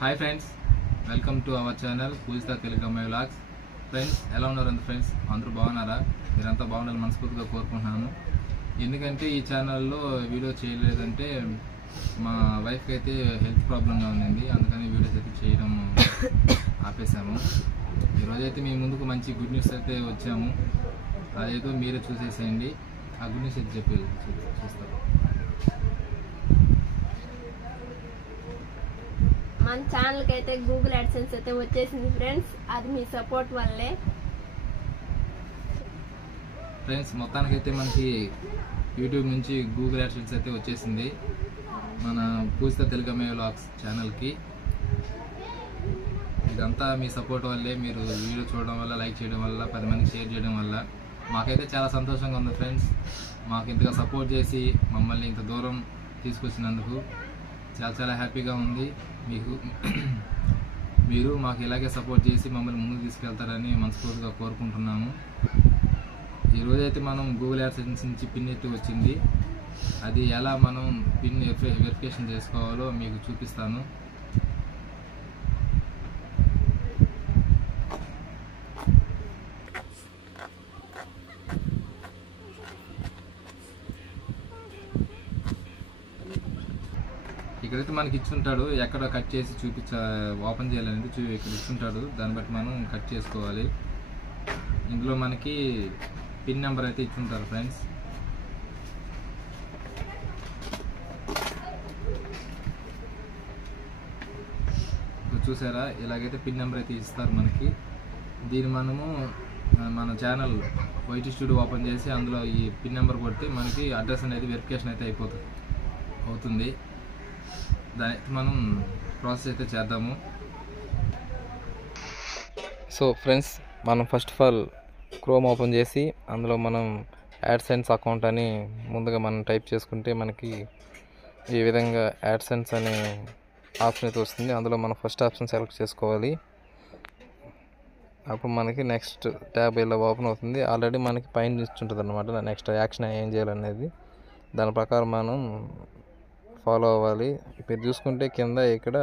Hi friends, welcome to our channel Poojitha Telugu అమ్మాయి vlogs. Friends, ఎలా ఉన్నారు ఫ్రెండ్స్? అందరూ బాగున్నారా? మీరంతా బాగుండాలని మనస్ఫూర్తిగా కోరుకుంటున్నాను. ఎందుకంటే ఈ ఛానల్లో వీడియో చేయలేదంటే మా వైఫ్కి అయితే హెల్త్ ప్రాబ్లంగా ఉంది, అందుకని వీడియోస్ అయితే చేయడం ఆపేసాము. ఈరోజైతే మీ ముందుకు మంచి గుడ్ న్యూస్ అయితే వచ్చాము. అదేదో మీరే చూసేసేయండి. ఆ గుడ్ న్యూస్ అయితే చూస్తారు. మన ఛానల్కి అయితే గూగుల్ యాడ్సెన్స్ అయితే వచ్చేసింది ఫ్రెండ్స్. అది మీ సపోర్ట్ వల్లే ఫ్రెండ్స్. మొత్తానికైతే మనకి యూట్యూబ్ నుంచి గూగుల్ యాడ్సెన్స్ అయితే వచ్చేసింది మన పూజిత తెలుగు అమ్మాయి వ్లాగ్స్ ఛానల్కి. ఇదంతా మీ సపోర్ట్ వల్లే. మీరు వీడియో చూడడం వల్ల, లైక్ చేయడం వల్ల, 10 మందికి షేర్ చేయడం వల్ల మాకైతే చాలా సంతోషంగా ఉంది ఫ్రెండ్స్. మాకు ఇంతగా సపోర్ట్ చేసి మమ్మల్ని ఇంత దూరం తీసుకొచ్చినందుకు చాలా చాలా హ్యాపీగా ఉంది. మీరు మాకు ఇలాగే సపోర్ట్ చేసి మమ్మల్ని ముందుకు తీసుకెళ్తారని మనస్ఫూర్తిగా కోరుకుంటున్నాము. ఈరోజైతే మనం గూగుల్ యాడ్సెన్స్ నుంచి పిన్ అయితే వచ్చింది. అది ఎలా మనం పిన్ వెరిఫికేషన్ చేసుకోవాలో మీకు చూపిస్తాను. ఇక్కడైతే మనకి ఇచ్చుంటాడు, ఎక్కడ కట్ చేసి ఓపెన్ చేయాలనేది ఇక్కడ ఇచ్చుంటాడు. దాన్ని బట్టి మనం కట్ చేసుకోవాలి. ఇందులో మనకి పిన్ నెంబర్ అయితే ఇచ్చుంటారు ఫ్రెండ్స్. చూసారా, ఇలాగైతే పిన్ నెంబర్ అయితే ఇస్తారు మనకి. దీన్ని మనము మన ఛానల్ వైటీ స్టూడియో ఓపెన్ చేసి అందులో ఈ పిన్ నెంబర్ కొడితే మనకి అడ్రస్ అనేది వెరిఫికేషన్ అయితే అవుతుంది. దాని మనం ప్రాసెస్ అయితే చేద్దాము. సో ఫ్రెండ్స్, మనం first of all chrome open చేసి అందులో మనం యాడ్సెన్స్ అకౌంట్ అని ముందుగా మనం టైప్ చేసుకుంటే మనకి ఈ విధంగా యాడ్సెన్స్ అనే ఆప్షన్ అయితే వస్తుంది. అందులో మనం ఫస్ట్ ఆప్షన్ సెలెక్ట్ చేసుకోవాలి. అప్పుడు మనకి నెక్స్ట్ ట్యాబ్ ఇలా ఓపెన్ అవుతుంది. ఆల్రెడీ మనకి పైన ఇస్తుంటుంది అనమాట నెక్స్ట్ యాక్షన్ ఏం చేయాలనేది. దాని ప్రకారం మనం ఫాలో అవ్వాలి. ఇప్పుడు చూసుకుంటే కింద ఇక్కడ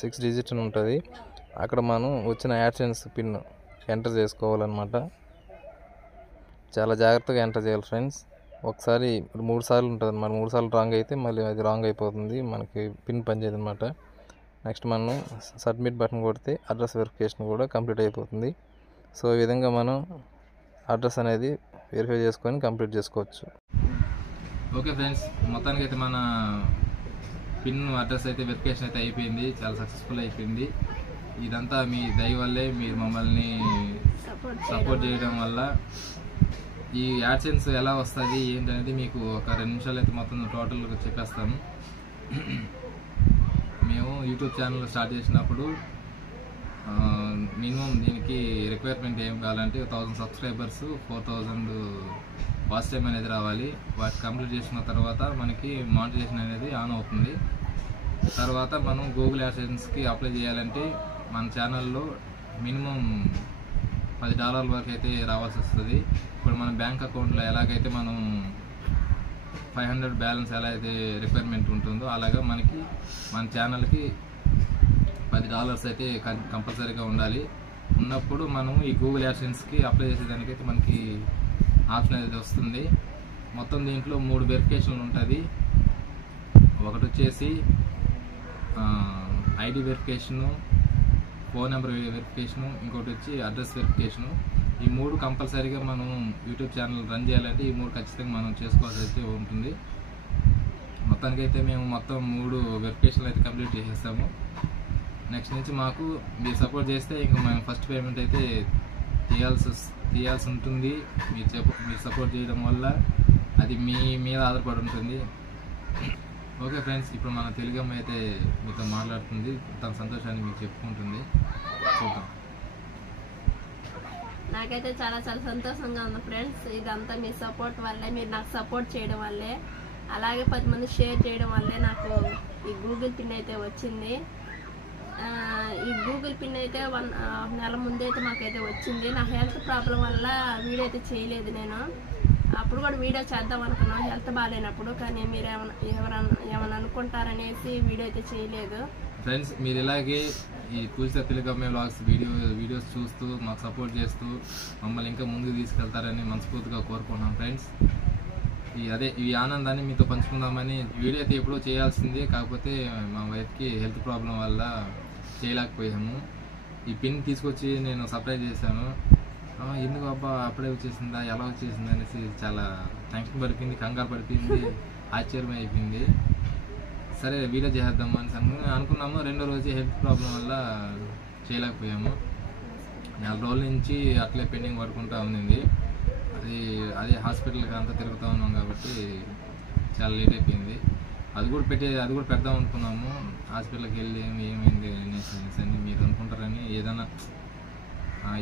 6 డిజిట్స్ ఉంటుంది. అక్కడ మనం వచ్చిన యాడ్సెన్స్ పిన్ ఎంటర్ చేసుకోవాలన్నమాట. చాలా జాగ్రత్తగా ఎంటర్ చేయాలి ఫ్రెండ్స్. ఒకసారి 3 సార్లు ఉంటుంది అన్నమాట. 3 సార్లు రాంగ్ అయితే మళ్ళీ అది రాంగ్ అయిపోతుంది, మనకి పిన్ పనిచేయదు అనమాట. నెక్స్ట్ మనం సబ్మిట్ బటన్ కొడితే అడ్రస్ వెరిఫికేషన్ కూడా కంప్లీట్ అయిపోతుంది. సో ఈ విధంగా మనం అడ్రస్ అనేది వెరిఫై చేసుకొని కంప్లీట్ చేసుకోవచ్చు. ఓకే ఫ్రెండ్స్, మొత్తానికి అయితే మన పిన్ అడ్రస్ అయితే వెరిఫికేషన్ అయితే అయిపోయింది. చాలా సక్సెస్ఫుల్ అయిపోయింది. ఇదంతా మీ దయ వల్లే, మీరు మమ్మల్ని సపోర్ట్ చేయడం వల్ల. ఈ యాడ్సెన్స్ ఎలా వస్తుంది ఏంటనేది మీకు ఒక 2 నిమిషాలు అయితే మొత్తం టోటల్గా చెప్పేస్తాను. మేము యూట్యూబ్ ఛానల్ స్టార్ట్ చేసినప్పుడు మినిమం దీనికి రిక్వైర్మెంట్ ఏం కావాలంటే 1000 సబ్స్క్రైబర్స్, 4000 వాచ్ టైం అనేది రావాలి. వాటి కంప్లీట్ చేసిన తర్వాత మనకి మానిటైజేషన్ అనేది ఆన్ అవుతుంది. తర్వాత మనం గూగుల్ యాడ్సెన్స్కి అప్లై చేయాలంటే మన ఛానల్లో మినిమం $10 వరకు అయితే రావాల్సి వస్తుంది. ఇప్పుడు మన బ్యాంక్ అకౌంట్లో ఎలాగైతే మనం 500 బ్యాలెన్స్ ఎలా అయితే రిక్వైర్మెంట్ ఉంటుందో అలాగా మనకి మన ఛానల్కి $10 అయితే కంపల్సరీగా ఉండాలి. ఉన్నప్పుడు మనం ఈ గూగుల్ యాడ్సెన్స్కి అప్లై చేసేదానికైతే మనకి ఆప్షన్ అనేది వస్తుంది. మొత్తం దీంట్లో 3 వెరిఫికేషన్లు ఉంటుంది. ఒకటి వచ్చేసి ID verification, phone number verification, ఇంకోటి వచ్చి అడ్రస్ వెరిఫికేషను. ఈ 3 కంపల్సరీగా మనం యూట్యూబ్ ఛానల్ రన్ చేయాలంటే ఈ 3 ఖచ్చితంగా మనం చేసుకోవాల్సి అయితే ఉంటుంది. మొత్తానికైతే మేము మొత్తం 3 వెరిఫికేషన్లు అయితే కంప్లీట్ చేసేస్తాము. నెక్స్ట్ నుంచి మాకు మీరు సపోర్ట్ చేస్తే ఇంకా మేము ఫస్ట్ పేమెంట్ అయితే తీయాల్సి ఉంటుంది. మీరు సపోర్ట్ చేయడం వల్ల అది మీ మీద ఆధారపడి ఉంటుంది. ఓకే ఫ్రెండ్స్, ఇప్పుడు మన తెలుగు అమ్మాయి అయితే మీతో మాట్లాడుతుంది. తన సంతోషాన్ని మీకు చెప్పుకుంటుంది. చూద్దాం. నాకైతే చాలా చాలా సంతోషంగా ఉంది ఫ్రెండ్స్. ఇదంతా మీ సపోర్ట్ వల్లే, మీరు నాకు సపోర్ట్ చేయడం వల్లే, అలాగే 10 మంది షేర్ చేయడం వల్లే నాకు ఈ గూగుల్ పిన్ అయితే వచ్చింది. ఈ గూగుల్ పిన్ అయితే 1 నెల ముందు అయితే మాకైతే వచ్చింది. నా హెల్త్ ప్రాబ్లం వల్ల వీడియో అయితే చేయలేదు నేను. అప్పుడు కూడా వీడియో చేద్దాం అనుకున్నాను హెల్త్ బాగాలేనప్పుడు, కానీ మీరు ఏమైనా అనుకుంటారనేసి వీడియో అయితే చేయలేదు. ఫ్రెండ్స్ మీరు ఇలాగే ఈ పూజిత తెలుగమ్మ వ్లాగ్స్ వీడియోస్ చూస్తూ మాకు సపోర్ట్ చేస్తూ మమ్మల్ని ఇంకా ముందుకు తీసుకెళ్తారని మనస్ఫూర్తిగా కోరుకుంటున్నాం ఫ్రెండ్స్. ఈ ఆనందాన్ని మీతో పంచుకుందామని వీడియో అయితే ఎప్పుడో చేయాల్సిందే, కాకపోతే మా వైఫ్కి హెల్త్ ప్రాబ్లం వల్ల చేయలేకపోయాము. ఈ పిన్ తీసుకొచ్చి నేను సర్ప్రైజ్ చేశాను. ఎందుకు అబ్బా అప్పుడే వచ్చేసిందా, ఎలా వచ్చేసింది అనేసి చాలా టెన్షన్ పడిపోయింది, కంగారు పడిపోయింది, ఆశ్చర్యం అయిపోయింది. సరే వీడియో చేద్దాము అని అనుకున్నాము. రెండో రోజు హెల్త్ ప్రాబ్లం వల్ల చేయలేకపోయాము. 4 రోజుల నుంచి అట్లే పెండింగ్ పడుకుంటూ ఉంది. అదే హాస్పిటల్కి అంతా తిరుగుతూ ఉన్నాం కాబట్టి చాలా లేట్ అయిపోయింది. అది కూడా పెడదాం అనుకున్నాము. హాస్పిటల్కి వెళ్ళి ఏమైంది అనేసి మీరు అనుకుంటారని, ఏదైనా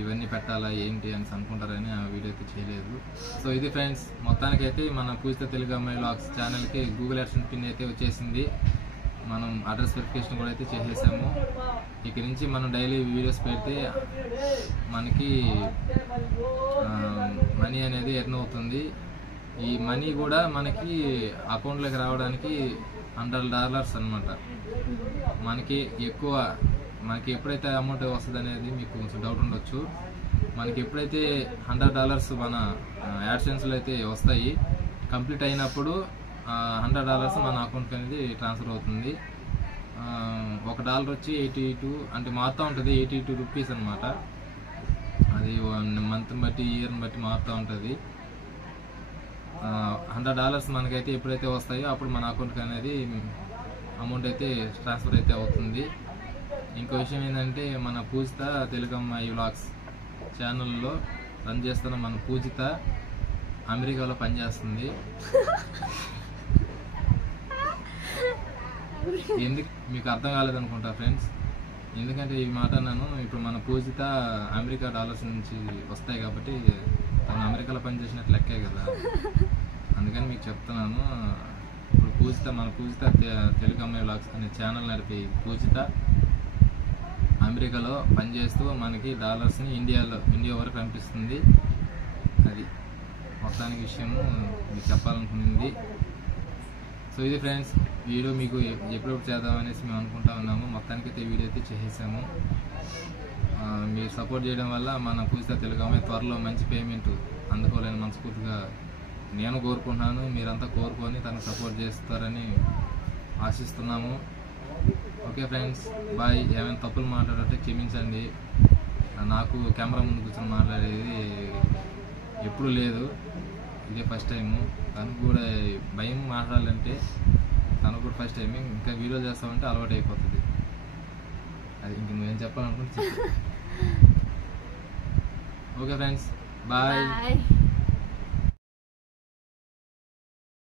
ఇవన్నీ పెట్టాలా ఏంటి అని అనుకుంటారని ఆ వీడియో అయితే చేయలేదు. సో ఇది ఫ్రెండ్స్, మొత్తానికైతే మన పూజిత తెలుగమ్మ వ్లాగ్స్ ఛానల్కి గూగుల్ యాడ్సెన్స్ పిన్ అయితే వచ్చేసింది. మనం అడ్రస్ వెరిఫికేషన్ కూడా అయితే చేసేసాము. ఇక నుంచి మనం డైలీ వీడియోస్ పెడితే మనకి మనీ అనేది ఎర్న్ అవుతుంది. ఈ మనీ కూడా మనకి అకౌంట్లోకి రావడానికి $100 అన్నమాట. మనకి ఎప్పుడైతే అమౌంట్ వస్తుంది అనేది మీకు కొంచెం డౌట్ ఉండొచ్చు. మనకి ఎప్పుడైతే $100 మన యాడ్సెన్స్లో అయితే వస్తాయి, కంప్లీట్ అయినప్పుడు $100 మన అకౌంట్కి అనేది ట్రాన్స్ఫర్ అవుతుంది. $1 వచ్చి 82 అంటే మారుతూ ఉంటుంది, 82 రూపీస్ అనమాట. అది మంత్ని బట్టి ఇయర్ని బట్టి మారుతూ ఉంటుంది. $100 మనకైతే ఎప్పుడైతే వస్తాయో అప్పుడు మన అకౌంట్కి అనేది అమౌంట్ అయితే ట్రాన్స్ఫర్ అయితే అవుతుంది. ఇంకో విషయం ఏంటంటే, మన పూజిత తెలుగమ్మ వ్లాగ్స్ ఛానల్లో రన్ చేస్తున్న మన పూజిత అమెరికాలో పనిచేస్తుంది. ఎందుకు మీకు అర్థం కాలేదనుకుంటా ఫ్రెండ్స్, ఎందుకంటే ఈ మాట అన్నాను. ఇప్పుడు మన పూజిత అమెరికా డాలర్స్ నుంచి వస్తాయి కాబట్టి తను అమెరికాలో పనిచేసినట్టు లెక్కే కదా, అందుకని మీకు చెప్తున్నాను. ఇప్పుడు మన పూజిత తెలుగమ్మ వ్లాగ్స్ అనే ఛానల్ నడిపి పూజిత అమెరికాలో పనిచేస్తూ మనకి డాలర్స్ని ఇండియా వరకు పంపిస్తుంది. అది మొత్తానికి విషయము మీకు చెప్పాలనుకున్నది. సో ఇది ఫ్రెండ్స్, వీడియో మీకు ఎప్పుడెప్పుడు చేద్దామనేసి మేము అనుకుంటా ఉన్నాము. మొత్తానికి అయితే వీడియో అయితే చేసేసాము. మీరు సపోర్ట్ చేయడం వల్ల మన పూజిత తెలుగమ్మ త్వరలో మంచి పేమెంట్ అందుకోలేని మనస్ఫూర్తిగా నేను కోరుకుంటున్నాను. మీరంతా కోరుకొని తనకు సపోర్ట్ చేస్తారని ఆశిస్తున్నాము. Okay friends, bye. ఏమైనా తప్పులు మాట్లాడితే క్షమించండి. నాకు కెమెరా ముందు కూర్చొని మాట్లాడేది ఎప్పుడు లేదు, ఇదే ఫస్ట్ టైము. తనకు కూడా భయం మాట్లాడాలంటే తనకు కూడా ఫస్ట్ టైం. ఇంకా వీడియో చేస్తామంటే అలవాటు అయిపోతుంది. అది ఇంక నువ్వేం చెప్పాలనుకుంటే చెప్పు. Okay friends, bye.